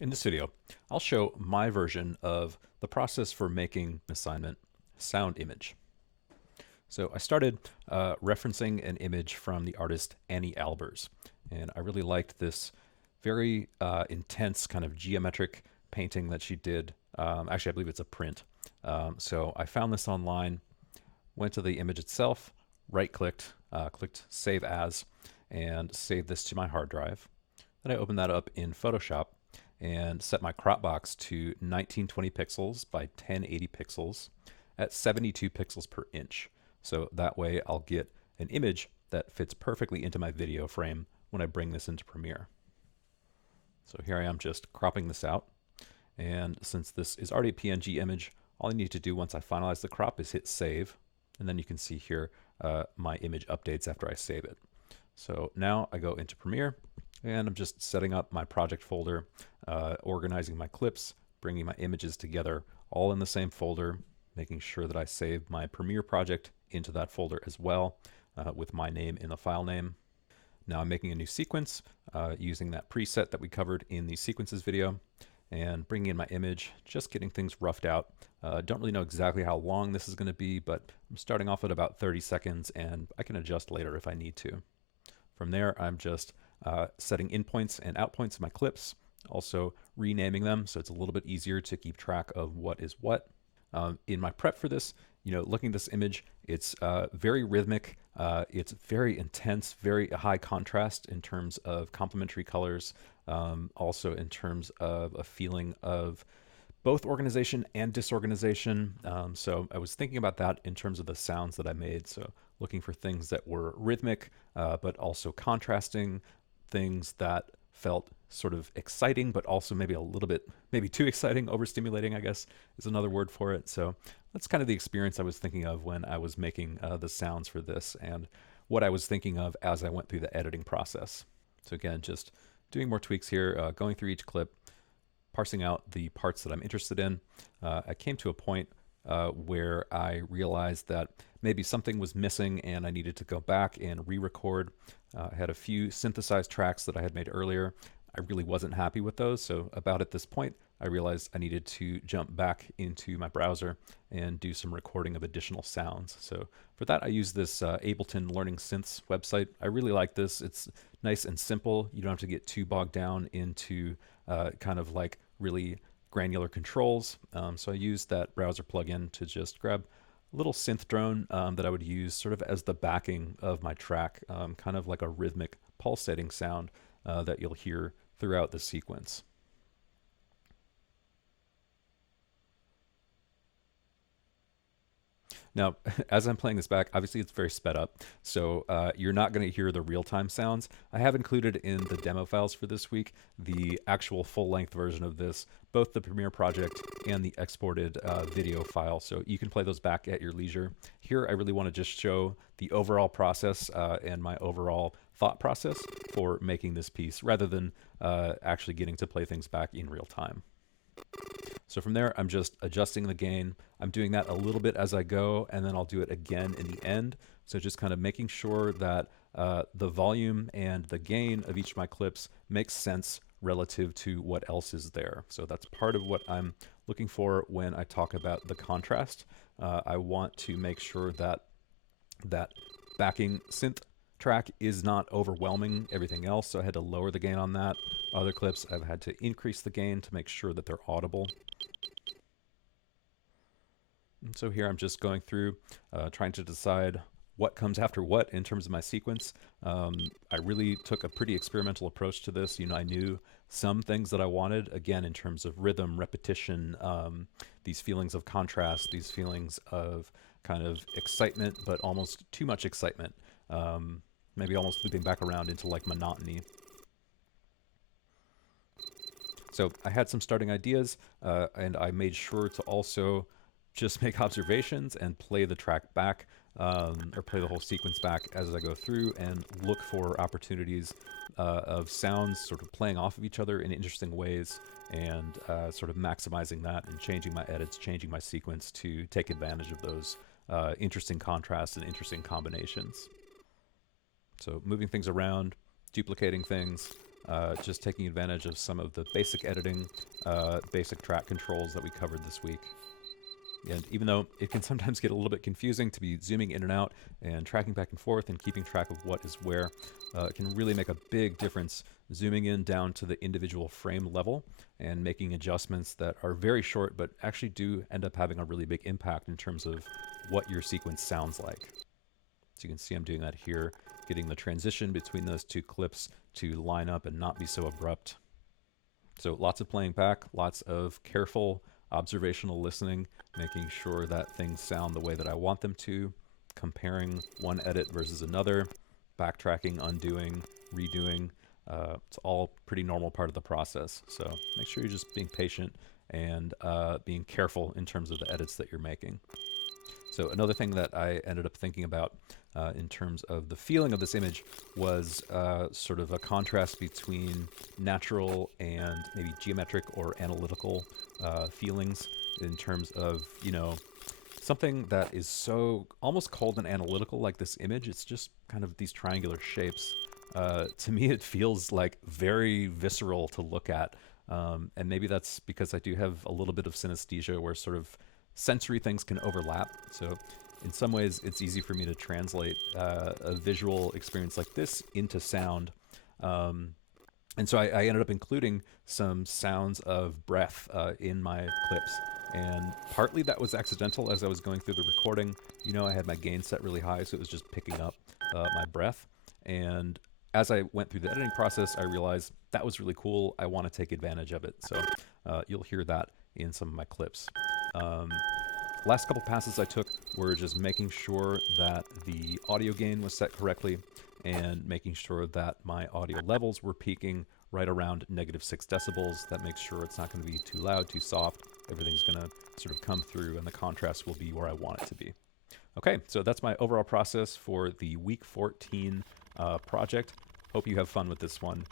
In this video, I'll show my version of the process for making an assignment sound image. So I started referencing an image from the artist Annie Albers, and I really liked this very intense kind of geometric painting that she did. Actually, I believe it's a print. So I found this online, went to the image itself, right-clicked, clicked Save As, and saved this to my hard drive. Then I opened that up in Photoshop and set my crop box to 1920 pixels by 1080 pixels at 72 pixels per inch. So that way I'll get an image that fits perfectly into my video frame when I bring this into Premiere. So here I am just cropping this out. And since this is already a PNG image, all I need to do once I finalize the crop is hit save. And then you can see here my image updates after I save it. So now I go into Premiere and I'm just setting up my project folder, organizing my clips, bringing my images together all in the same folder, making sure that I save my Premiere project into that folder as well with my name in the file name. Now I'm making a new sequence using that preset that we covered in the sequences video and bringing in my image, just getting things roughed out. Don't really know exactly how long this is going to be, but I'm starting off at about 30 seconds and I can adjust later if I need to. From there, I'm just setting in points and out points of my clips, also renaming them so it's a little bit easier to keep track of what is what. In my prep for this, looking at this image, it's very rhythmic, it's very intense, very high contrast in terms of complementary colors, also in terms of a feeling of both organization and disorganization. So I was thinking about that in terms of the sounds that I made. So looking for things that were rhythmic, but also contrasting, things that felt sort of exciting, but also maybe a little bit, maybe too exciting, overstimulating, I guess is another word for it. So that's kind of the experience I was thinking of when I was making the sounds for this and what I was thinking of as I went through the editing process. So again, just doing more tweaks here, going through each clip, parsing out the parts that I'm interested in. I came to a point where I realized that maybe something was missing and I needed to go back and re-record. I had a few synthesized tracks that I had made earlier. I really wasn't happy with those, so about at this point I realized I needed to jump back into my browser and do some recording of additional sounds. So for that I use this Ableton Learning Synths website. I really like this. It's nice and simple. You don't have to get too bogged down into kind of like really granular controls. So I used that browser plugin to just grab a little synth drone that I would use sort of as the backing of my track, kind of like a rhythmic pulsating sound that you'll hear throughout the sequence. Now, as I'm playing this back, obviously it's very sped up, so you're not going to hear the real-time sounds. I have included in the demo files for this week the actual full-length version of this, both the Premiere project and the exported video file, so you can play those back at your leisure. Here, I really want to just show the overall process and my overall thought process for making this piece, rather than actually getting to play things back in real time. So from there, I'm just adjusting the gain. I'm doing that a little bit as I go, and then I'll do it again in the end. So just kind of making sure that the volume and the gain of each of my clips makes sense relative to what else is there. So that's part of what I'm looking for when I talk about the contrast. I want to make sure that that backing synth track is not overwhelming everything else, so I had to lower the gain on that. Other clips, I've had to increase the gain to make sure that they're audible. And so here I'm just going through, trying to decide what comes after what in terms of my sequence. I really took a pretty experimental approach to this. I knew some things that I wanted, again, in terms of rhythm, repetition, these feelings of contrast, these feelings of kind of excitement, but almost too much excitement. Maybe almost looping back around into like monotony. So I had some starting ideas, and I made sure to also just make observations and play the track back, or play the whole sequence back as I go through and look for opportunities of sounds sort of playing off of each other in interesting ways, and sort of maximizing that and changing my edits, changing my sequence to take advantage of those interesting contrasts and interesting combinations. So moving things around, duplicating things, just taking advantage of some of the basic editing, basic track controls that we covered this week. And even though it can sometimes get a little bit confusing to be zooming in and out and tracking back and forth and keeping track of what is where, it can really make a big difference zooming in down to the individual frame level and making adjustments that are very short but actually do end up having a really big impact in terms of what your sequence sounds like. So you can see I'm doing that here, getting the transition between those two clips to line up and not be so abrupt. So lots of playing back, lots of careful observational listening, making sure that things sound the way that I want them to, comparing one edit versus another, backtracking, undoing, redoing. It's all pretty normal part of the process. So make sure you're just being patient and being careful in terms of the edits that you're making. So another thing that I ended up thinking about in terms of the feeling of this image was sort of a contrast between natural and maybe geometric or analytical feelings in terms of, you know, something that is so almost cold and analytical like this image. It's just kind of these triangular shapes. To me, it feels like very visceral to look at. And maybe that's because I do have a little bit of synesthesia where sort of sensory things can overlap. So in some ways, it's easy for me to translate a visual experience like this into sound. And so I ended up including some sounds of breath in my clips. And partly that was accidental as I was going through the recording. You know, I had my gain set really high, so it was just picking up my breath. And as I went through the editing process, I realized that was really cool. I want to take advantage of it. So you'll hear that in some of my clips. Last couple passes I took were just making sure that the audio gain was set correctly and making sure that my audio levels were peaking right around -6 decibels. That makes sure it's not going to be too loud, too soft. Everything's going to sort of come through and the contrast will be where I want it to be. Okay, so that's my overall process for the week 14 project. Hope you have fun with this one.